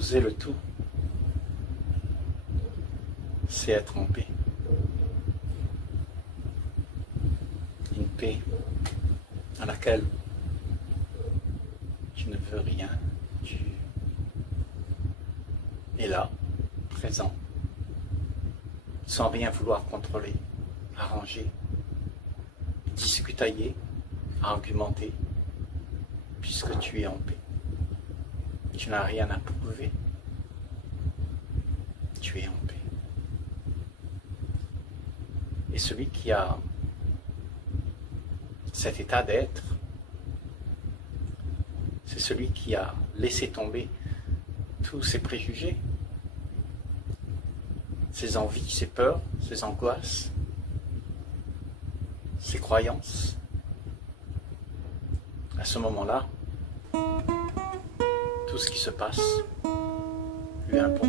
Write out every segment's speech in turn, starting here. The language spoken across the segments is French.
Oser le tout, c'est être en paix. Une paix dans laquelle tu ne veux rien, tu es là, présent, sans rien vouloir contrôler, arranger, discutailler, argumenter, puisque tu es en paix. Tu n'as rien à prouver. Tu es en paix. Et celui qui a cet état d'être, c'est celui qui a laissé tomber tous ses préjugés, ses envies, ses peurs, ses angoisses, ses croyances. À ce moment-là, tout ce qui se passe lui importe.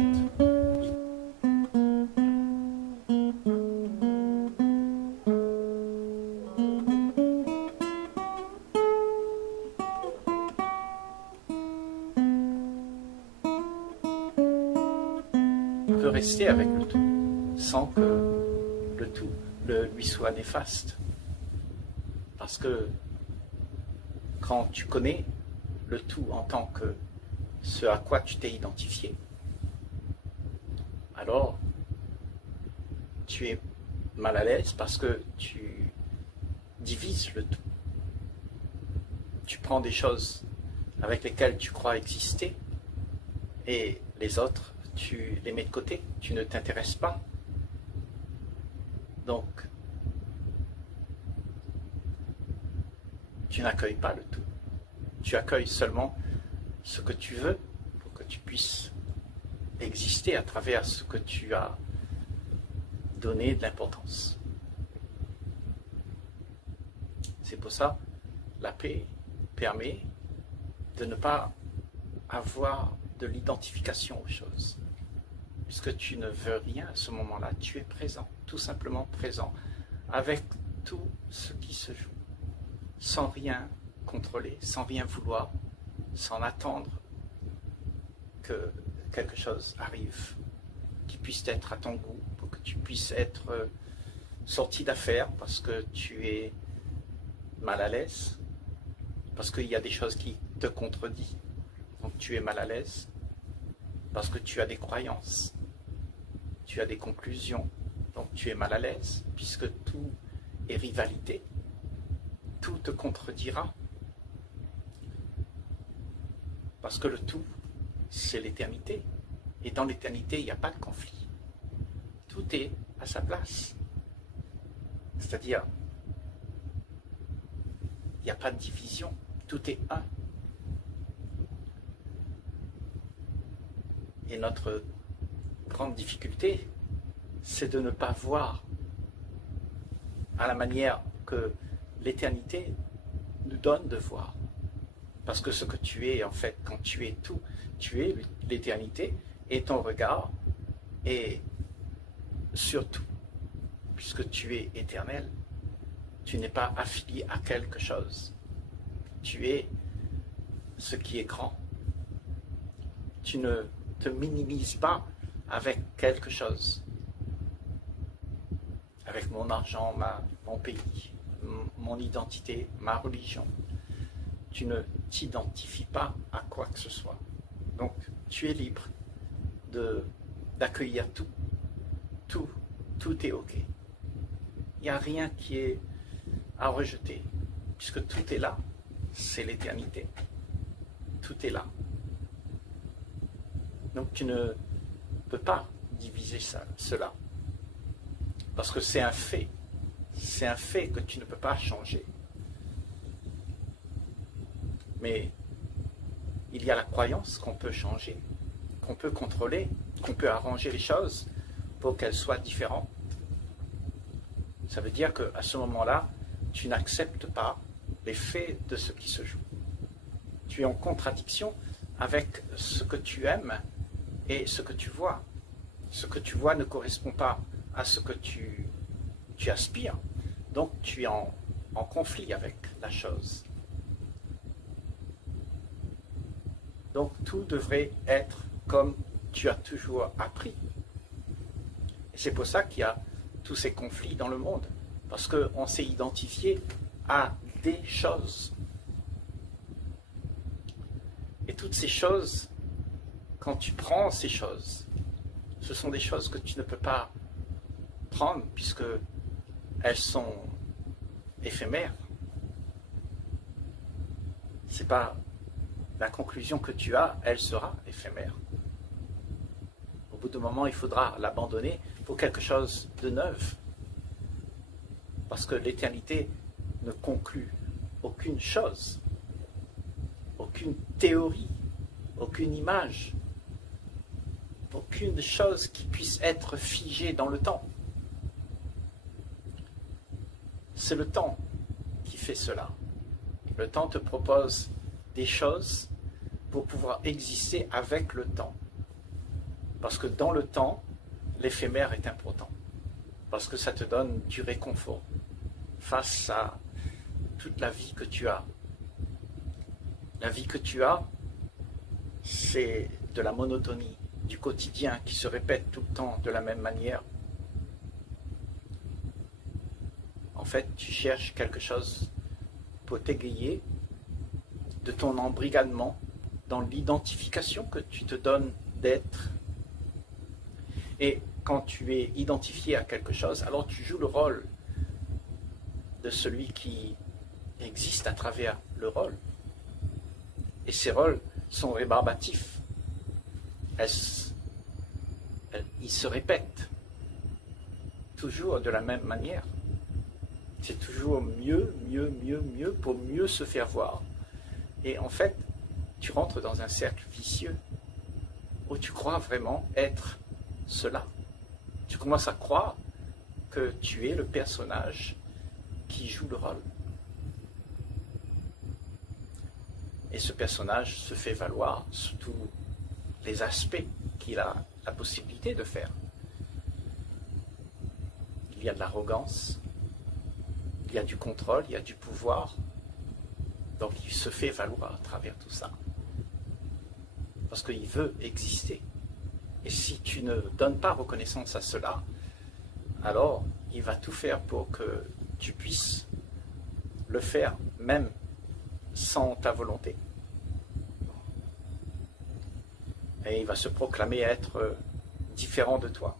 On peut rester avec le tout sans que le tout lui soit néfaste. Parce que quand tu connais le tout en tant que ce à quoi tu t'es identifié, alors tu es mal à l'aise parce que tu divises le tout. Tu prends des choses avec lesquelles tu crois exister et les autres, tu les mets de côté, tu ne t'intéresses pas. Donc, tu n'accueilles pas le tout. Tu accueilles seulement ce que tu veux pour que tu puisses exister à travers ce que tu as donné de l'importance. C'est pour ça la paix permet de ne pas avoir de l'identification aux choses. Puisque tu ne veux rien à ce moment-là, tu es présent, tout simplement présent, avec tout ce qui se joue, sans rien contrôler, sans rien vouloir, sans attendre que quelque chose arrive qui puisse être à ton goût, pour que tu puisses être sorti d'affaire parce que tu es mal à l'aise, parce qu'il y a des choses qui te contredisent, donc tu es mal à l'aise, parce que tu as des croyances, tu as des conclusions, donc tu es mal à l'aise, puisque tout est rivalité, tout te contredira. Parce que le tout, c'est l'éternité. Et dans l'éternité, il n'y a pas de conflit. Tout est à sa place. C'est-à-dire, il n'y a pas de division. Tout est un. Et notre grande difficulté, c'est de ne pas voir à la manière que l'éternité nous donne de voir. Parce que ce que tu es, en fait, quand tu es tout, tu es l'éternité et ton regard est sur tout. Puisque tu es éternel, tu n'es pas affilié à quelque chose. Tu es ce qui est grand. Tu ne te minimises pas avec quelque chose. Avec mon argent, mon pays, mon identité, ma religion. Tu ne t'identifies pas à quoi que ce soit. Donc, tu es libre d'accueillir tout. Tout est OK. Il n'y a rien qui est à rejeter, puisque tout est là. C'est l'éternité. Tout est là. Donc, tu ne peux pas diviser cela. Parce que c'est un fait. C'est un fait que tu ne peux pas changer. Mais il y a la croyance qu'on peut changer, qu'on peut contrôler, qu'on peut arranger les choses pour qu'elles soient différentes. Ça veut dire qu'à ce moment-là, tu n'acceptes pas les faits de ce qui se joue. Tu es en contradiction avec ce que tu aimes et ce que tu vois. Ce que tu vois ne correspond pas à ce que tu aspires. Donc tu es en conflit avec la chose. Donc tout devrait être comme tu as toujours appris. Et c'est pour ça qu'il y a tous ces conflits dans le monde, parce qu'on s'est identifié à des choses. Et toutes ces choses, quand tu prends ces choses, ce sont des choses que tu ne peux pas prendre puisque elles sont éphémères. C'est pas la conclusion que tu as, elle sera éphémère. Au bout d'un moment, il faudra l'abandonner pour quelque chose de neuf. Parce que l'éternité ne conclut aucune chose, aucune théorie, aucune image, aucune chose qui puisse être figée dans le temps. C'est le temps qui fait cela. Le temps te propose des choses pour pouvoir exister avec le temps. Parce que dans le temps, l'éphémère est important. Parce que ça te donne du réconfort face à toute la vie que tu as. La vie que tu as, c'est de la monotonie, du quotidien qui se répète tout le temps de la même manière. En fait, tu cherches quelque chose pour t'égayer de ton embrigadement dans l'identification que tu te donnes d'être. Et quand tu es identifié à quelque chose, alors tu joues le rôle de celui qui existe à travers le rôle. Et ces rôles sont rébarbatifs. Ils se répètent toujours de la même manière. C'est toujours mieux pour mieux se faire voir. Et en fait, tu rentres dans un cercle vicieux où tu crois vraiment être cela. Tu commences à croire que tu es le personnage qui joue le rôle. Et ce personnage se fait valoir sous tous les aspects qu'il a la possibilité de faire. Il y a de l'arrogance, il y a du contrôle, il y a du pouvoir. Donc il se fait valoir à travers tout ça. Parce qu'il veut exister. Et si tu ne donnes pas reconnaissance à cela, alors il va tout faire pour que tu puisses le faire même sans ta volonté. Et il va se proclamer être différent de toi.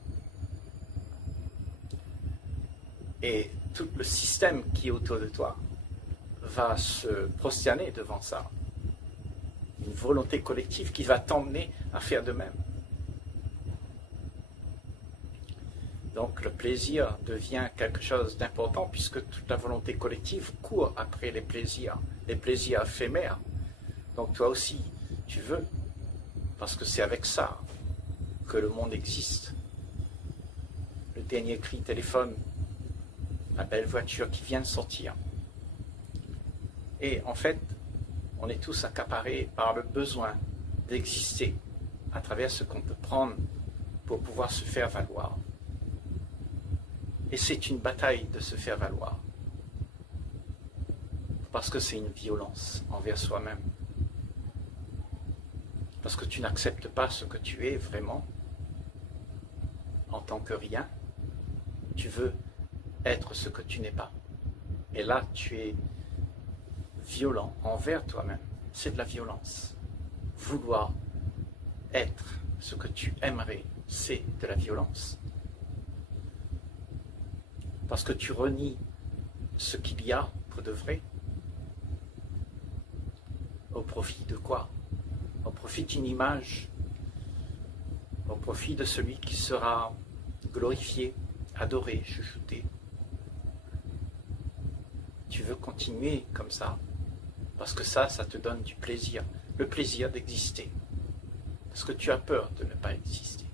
Et tout le système qui est autour de toi va se prosterner devant ça. Une volonté collective qui va t'emmener à faire de même. Donc le plaisir devient quelque chose d'important puisque toute la volonté collective court après les plaisirs éphémères. Donc toi aussi, tu veux, parce que c'est avec ça que le monde existe. Le dernier cri téléphone, la belle voiture qui vient de sortir. Et en fait, on est tous accaparés par le besoin d'exister à travers ce qu'on peut prendre pour pouvoir se faire valoir. Et c'est une bataille de se faire valoir. Parce que c'est une violence envers soi-même. Parce que tu n'acceptes pas ce que tu es vraiment en tant que rien. Tu veux être ce que tu n'es pas. Et là, tu es violent envers toi-même. C'est de la violence. Vouloir être ce que tu aimerais, c'est de la violence. Parce que tu renies ce qu'il y a pour de vrai. Au profit de quoi? Au profit d'une image, au profit de celui qui sera glorifié, adoré, chouchouté. Tu veux continuer comme ça, parce que ça te donne du plaisir, le plaisir d'exister. Parce que tu as peur de ne pas exister.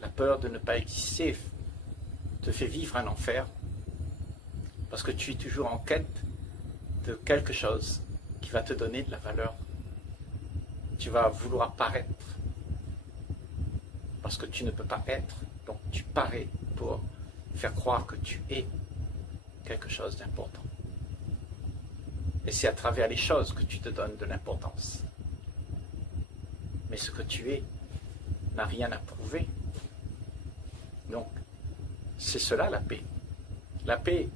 La peur de ne pas exister te fait vivre un enfer, parce que tu es toujours en quête de quelque chose qui va te donner de la valeur. Tu vas vouloir paraître, parce que tu ne peux pas être, donc tu parais pour faire croire que tu es quelque chose d'important. Et c'est à travers les choses que tu te donnes de l'importance. mais ce que tu es n'a rien à prouver. Donc, c'est cela la paix. La paix,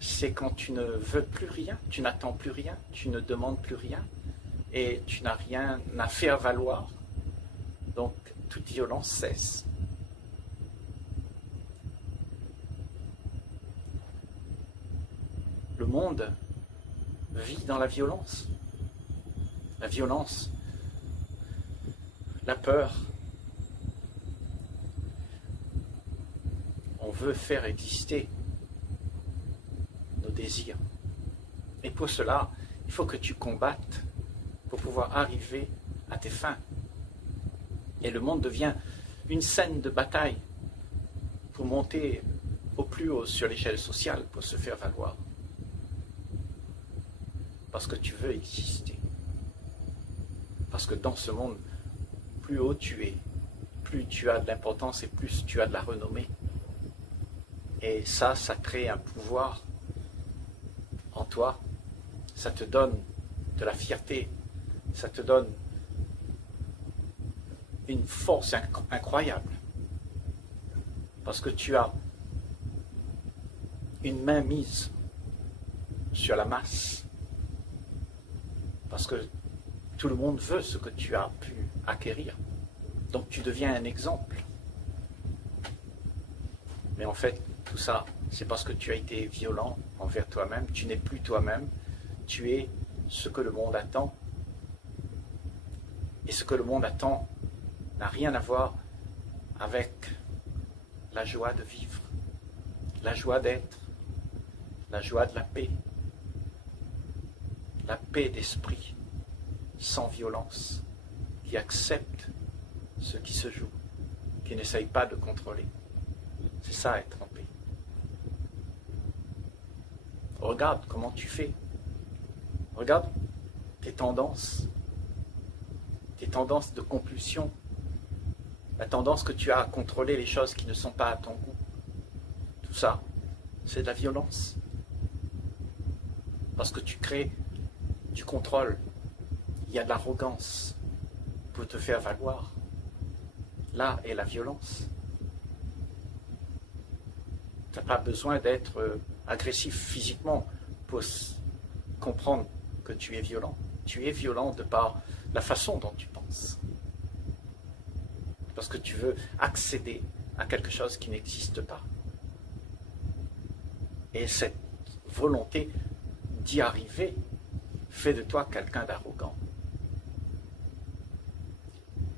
c'est quand tu ne veux plus rien, tu n'attends plus rien, tu ne demandes plus rien, et tu n'as rien à faire valoir. Donc, toute violence cesse. Le monde vit dans la violence. La violence, la peur. On veut faire exister nos désirs. Et pour cela, il faut que tu combattes pour pouvoir arriver à tes fins. Et le monde devient une scène de bataille pour monter au plus haut sur l'échelle sociale, pour se faire valoir. Parce que tu veux exister. Parce que dans ce monde, plus haut tu es, plus tu as de l'importance et plus tu as de la renommée. Et ça crée un pouvoir en toi. Ça te donne de la fierté. Ça te donne une force incroyable. Parce que tu as une main mise sur la masse. Parce que tout le monde veut ce que tu as pu acquérir. Donc tu deviens un exemple. Mais en fait, tout ça, c'est parce que tu as été violent envers toi-même. Tu n'es plus toi-même. Tu es ce que le monde attend. Et ce que le monde attend n'a rien à voir avec la joie de vivre, la joie d'être, la joie de la paix d'esprit, sans violence, qui accepte ce qui se joue, qui n'essaye pas de contrôler. C'est ça, être en paix. Regarde comment tu fais. Regarde tes tendances de compulsion, la tendance que tu as à contrôler les choses qui ne sont pas à ton goût. Tout ça, c'est de la violence. Parce que tu crées du contrôle. Il y a de l'arrogance pour te faire valoir. Là est la violence. Tu n'as pas besoin d'être agressif physiquement pour comprendre que tu es violent. Tu es violent de par la façon dont tu penses. Parce que tu veux accéder à quelque chose qui n'existe pas. Et cette volonté d'y arriver fait de toi quelqu'un d'arrogant.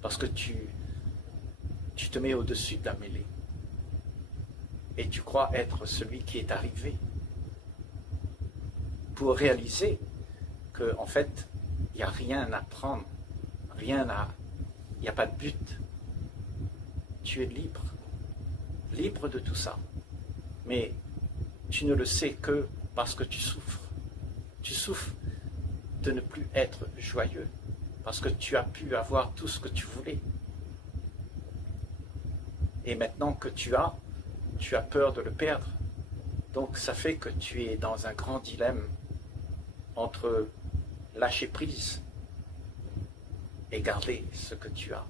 Parce que tu te mets au-dessus de la mêlée. Et tu crois être celui qui est arrivé. Pour réaliser qu'en fait, il n'y a rien à prendre, il n'y a pas de but. Tu es libre, libre de tout ça. Mais tu ne le sais que parce que tu souffres. Tu souffres de ne plus être joyeux, parce que tu as pu avoir tout ce que tu voulais. Et maintenant que tu as peur de le perdre. Donc ça fait que tu es dans un grand dilemme entre lâcher prise et garder ce que tu as.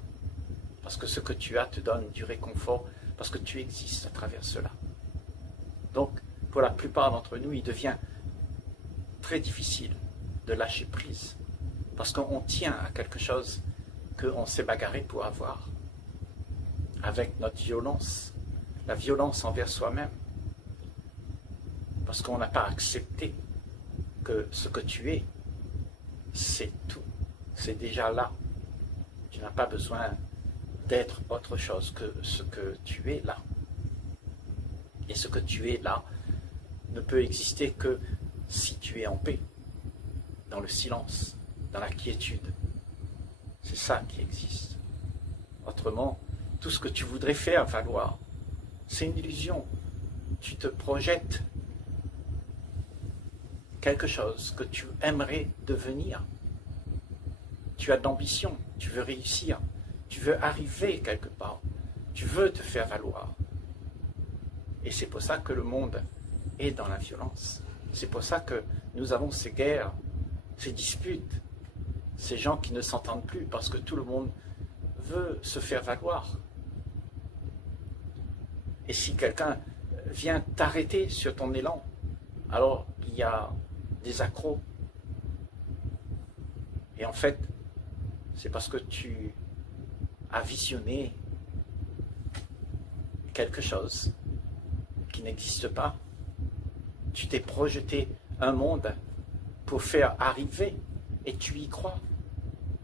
Parce que ce que tu as te donne du réconfort, parce que tu existes à travers cela. Donc, pour la plupart d'entre nous, il devient très difficile de lâcher prise, parce qu'on tient à quelque chose qu'on s'est bagarré pour avoir, avec notre violence, la violence envers soi-même, parce qu'on n'a pas accepté que ce que tu es, c'est tout, c'est déjà là. Tu n'as pas besoin d'être autre chose que ce que tu es là. Et ce que tu es là ne peut exister que si tu es en paix, dans le silence, dans la quiétude. C'est ça qui existe. Autrement, tout ce que tu voudrais faire valoir, c'est une illusion. Tu te projettes quelque chose que tu aimerais devenir. Tu as de l'ambition, tu veux réussir, tu veux arriver quelque part, tu veux te faire valoir. Et c'est pour ça que le monde est dans la violence. C'est pour ça que nous avons ces guerres, ces disputes, Ces gens qui ne s'entendent plus parce que tout le monde veut se faire valoir. Et si quelqu'un vient t'arrêter sur ton élan, alors il y a des accros. Et en fait, c'est parce que tu as visionné quelque chose qui n'existe pas. Tu t'es projeté un monde pour faire arriver et tu y crois.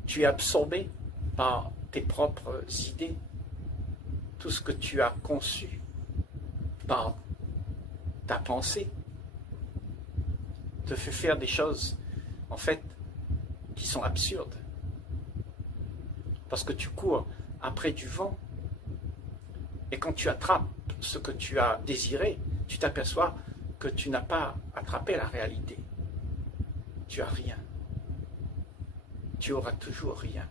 Tu es absorbé par tes propres idées. Tout ce que tu as conçu par ta pensée te fait faire des choses, en fait, qui sont absurdes. Parce que tu cours après du vent. Et quand tu attrapes ce que tu as désiré, tu t'aperçois que tu n'as pas attrapé la réalité. Tu as rien. Tu auras toujours rien.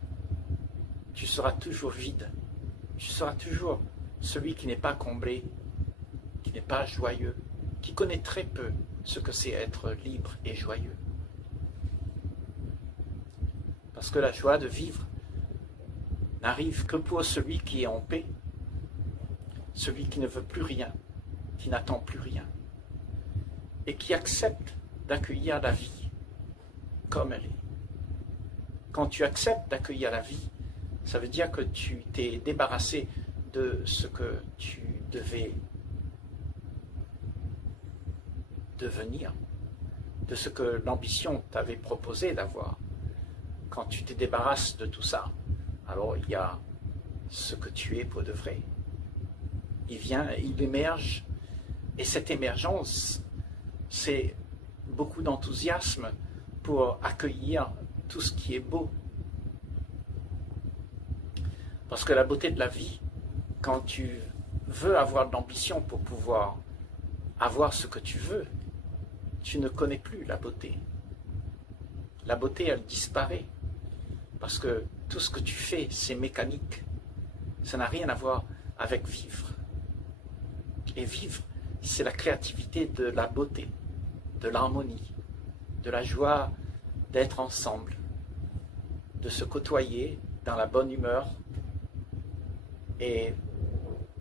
Tu seras toujours vide. Tu seras toujours celui qui n'est pas comblé, qui n'est pas joyeux, qui connaît très peu ce que c'est être libre et joyeux. Parce que la joie de vivre n'arrive que pour celui qui est en paix, celui qui ne veut plus rien, qui n'attend plus rien, et qui accepte d'accueillir la vie comme elle est. Quand tu acceptes d'accueillir la vie, ça veut dire que tu t'es débarrassé de ce que tu devais devenir, de ce que l'ambition t'avait proposé d'avoir. Quand tu te débarrasses de tout ça, alors il y a ce que tu es pour de vrai. Il vient, il émerge, et cette émergence, c'est beaucoup d'enthousiasme pour accueillir tout ce qui est beau. Parce que la beauté de la vie, quand tu veux avoir de l'ambition pour pouvoir avoir ce que tu veux, tu ne connais plus la beauté. La beauté, elle disparaît. Parce que tout ce que tu fais, c'est mécanique. Ça n'a rien à voir avec vivre. Et vivre, c'est la créativité de la beauté, de l'harmonie, de la joie d'être ensemble, de se côtoyer dans la bonne humeur et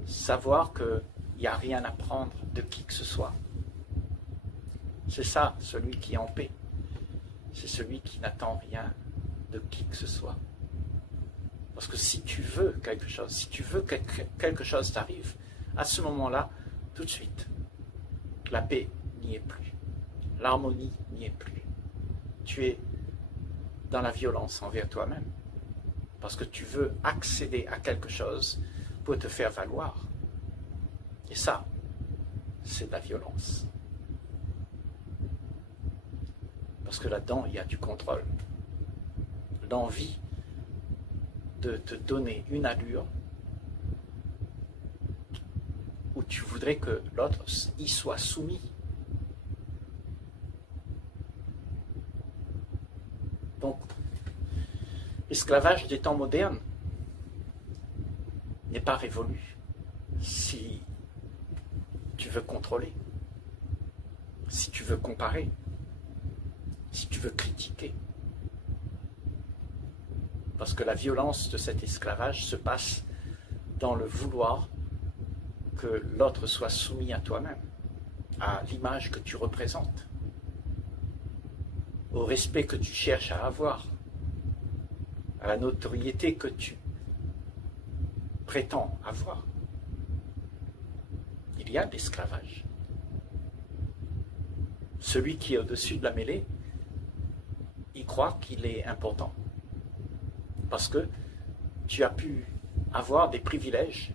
savoir qu'il n'y a rien à prendre de qui que ce soit. C'est ça, celui qui est en paix. C'est celui qui n'attend rien de qui que ce soit. Parce que si tu veux quelque chose, si tu veux que quelque chose t'arrive, à ce moment-là, tout de suite, la paix n'y est plus. L'harmonie n'y est plus. Tu es dans la violence envers toi-même. Parce que tu veux accéder à quelque chose pour te faire valoir. Et ça, c'est de la violence. Parce que là-dedans, il y a du contrôle. L'envie de te donner une allure où tu voudrais que l'autre y soit soumis. Donc, l'esclavage des temps modernes n'est pas révolu si tu veux contrôler, si tu veux comparer, si tu veux critiquer. Parce que la violence de cet esclavage se passe dans le vouloir que l'autre soit soumis à toi-même, à l'image que tu représentes, au respect que tu cherches à avoir, à la notoriété que tu prétends avoir. Il y a de l'esclavage. Celui qui est au-dessus de la mêlée, il croit qu'il est important. Parce que tu as pu avoir des privilèges,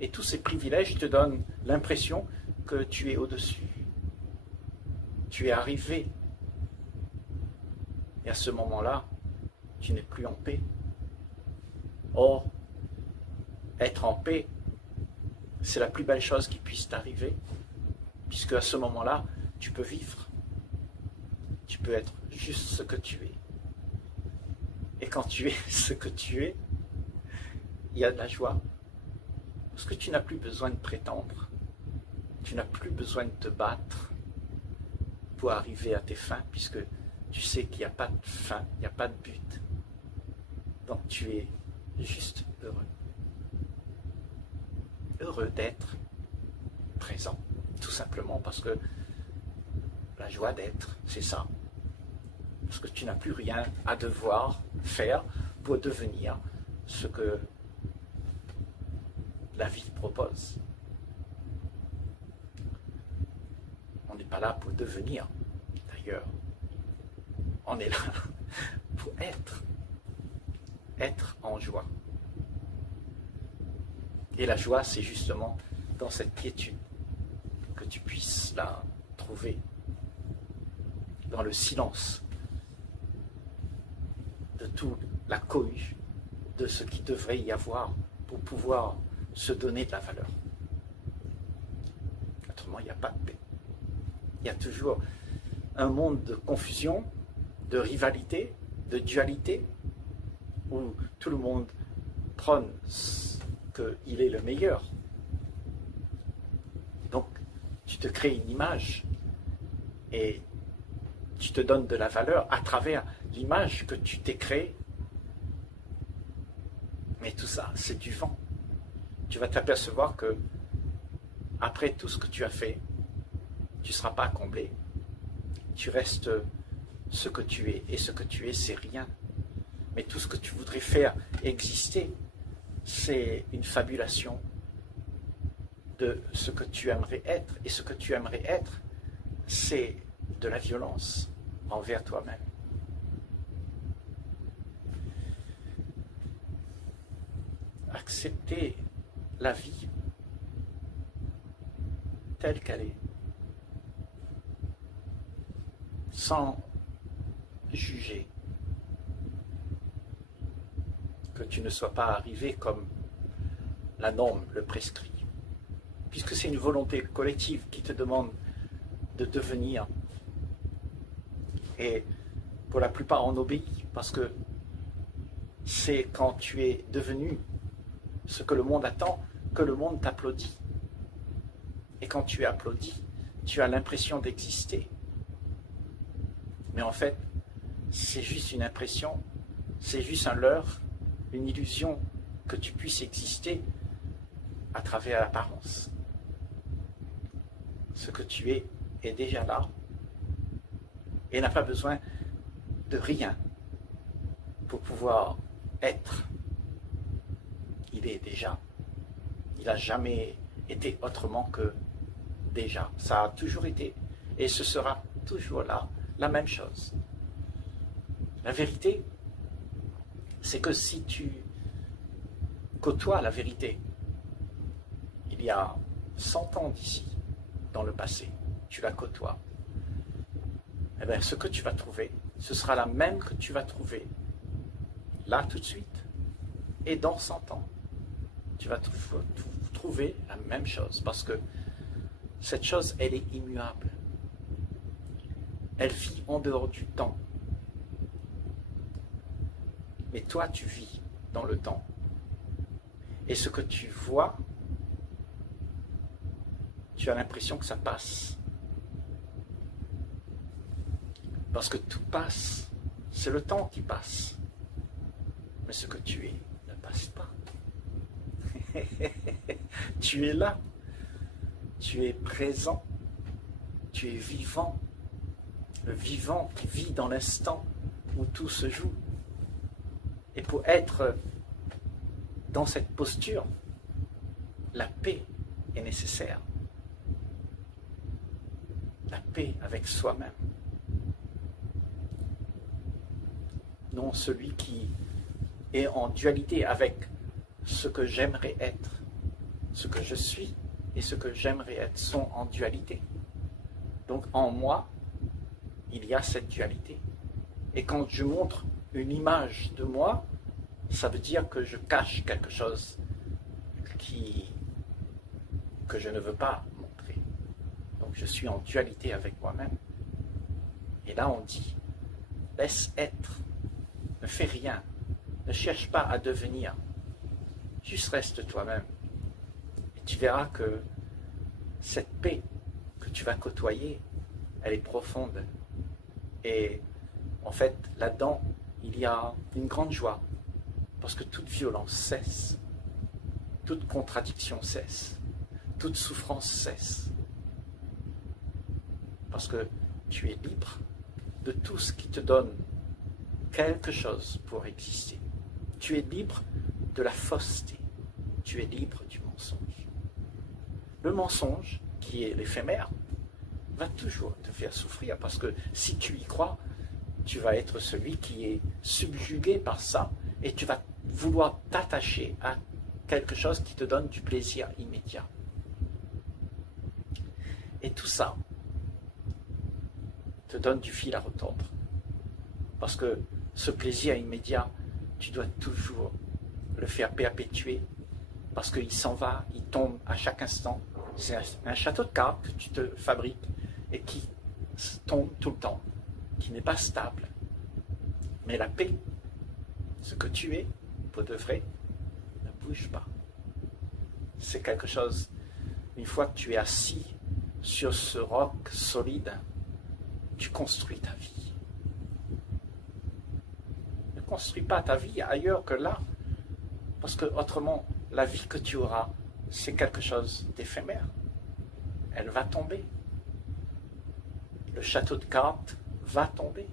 et tous ces privilèges te donnent l'impression que tu es au-dessus. Tu es arrivé. Et à ce moment-là, tu n'es plus en paix. Or, être en paix, c'est la plus belle chose qui puisse t'arriver, puisque à ce moment-là, tu peux vivre. Tu peux être juste ce que tu es. Et quand tu es ce que tu es, il y a de la joie. Parce que tu n'as plus besoin de prétendre. Tu n'as plus besoin de te battre pour arriver à tes fins, puisque tu sais qu'il n'y a pas de fin, il n'y a pas de but. Donc tu es juste heureux. Heureux d'être présent. Tout simplement parce que la joie d'être, c'est ça. Parce que tu n'as plus rien à devoir faire pour devenir ce que la vie propose. On n'est pas là pour devenir, d'ailleurs. On est là pour être. Être en joie. Et la joie, c'est justement dans cette quiétude que tu puisses la trouver, dans le silence de toute la cohue de ce qui devrait y avoir pour pouvoir se donner de la valeur. Autrement, il n'y a pas de paix. Il y a toujours un monde de confusion, de rivalité, de dualité, où tout le monde prône qu'il est le meilleur. Donc, tu te crées une image et tu te donnes de la valeur à travers l'image que tu t'es créée. Mais tout ça, c'est du vent. Tu vas t'apercevoir que après tout ce que tu as fait, tu ne seras pas comblé. Tu restes ce que tu es. Et ce que tu es, c'est rien. Mais tout ce que tu voudrais faire exister, c'est une fabulation de ce que tu aimerais être. Et ce que tu aimerais être, c'est de la violence envers toi-même. Accepter la vie telle qu'elle est, sans juger, que tu ne sois pas arrivé comme la norme le prescrit, puisque c'est une volonté collective qui te demande de devenir, et pour la plupart on obéit, parce que c'est quand tu es devenu ce que le monde attend, que le monde t'applaudit. Et quand tu es applaudi, tu as l'impression d'exister. Mais en fait, c'est juste une impression, c'est juste un leurre, une illusion que tu puisses exister à travers l'apparence. Ce que tu es déjà là et n'a pas besoin de rien pour pouvoir être. Il est déjà. Il n'a jamais été autrement que déjà. Ça a toujours été et ce sera toujours là, la même chose. La vérité, c'est que si tu côtoies la vérité, il y a 100 ans d'ici, dans le passé, tu la côtoies, eh bien, ce que tu vas trouver, ce sera la même que tu vas trouver là tout de suite et dans 100 ans. Tu vas trouver la même chose parce que cette chose, elle est immuable. Elle vit en dehors du temps. Mais toi, tu vis dans le temps. Et ce que tu vois, tu as l'impression que ça passe. Parce que tout passe. C'est le temps qui passe. Mais ce que tu es ne passe pas. Tu es là. Tu es présent. Tu es vivant. Le vivant qui vit dans l'instant où tout se joue. Et pour être dans cette posture, la paix est nécessaire. La paix avec soi-même. Non celui qui est en dualité avec ce que j'aimerais être. Ce que je suis et ce que j'aimerais être sont en dualité. Donc en moi, il y a cette dualité. Et quand je montre une image de moi, ça veut dire que je cache quelque chose que je ne veux pas montrer. Donc je suis en dualité avec moi-même. Et là on dit, laisse être, ne fais rien, ne cherche pas à devenir, juste reste toi-même. Et tu verras que cette paix que tu vas côtoyer, elle est profonde. Et en fait, là-dedans, il y a une grande joie. Parce que toute violence cesse, toute contradiction cesse, toute souffrance cesse. Parce que tu es libre de tout ce qui te donne quelque chose pour exister. Tu es libre de la fausseté. Tu es libre du mensonge. Le mensonge, qui est l'éphémère, va toujours te faire souffrir parce que si tu y crois, tu vas être celui qui est subjugué par ça et tu vas vouloir t'attacher à quelque chose qui te donne du plaisir immédiat. Et tout ça te donne du fil à retordre. Parce que ce plaisir immédiat, tu dois toujours le faire perpétuer parce qu'il s'en va, il tombe à chaque instant. C'est un château de cartes que tu te fabriques et qui tombe tout le temps, qui n'est pas stable. Mais la paix, ce que tu es, pour de vrai, ne bouge pas. C'est quelque chose, une fois que tu es assis sur ce roc solide, tu construis ta vie. Ne construis pas ta vie ailleurs que là, parce que autrement, la vie que tu auras, c'est quelque chose d'éphémère. Elle va tomber. Le château de cartes va tomber.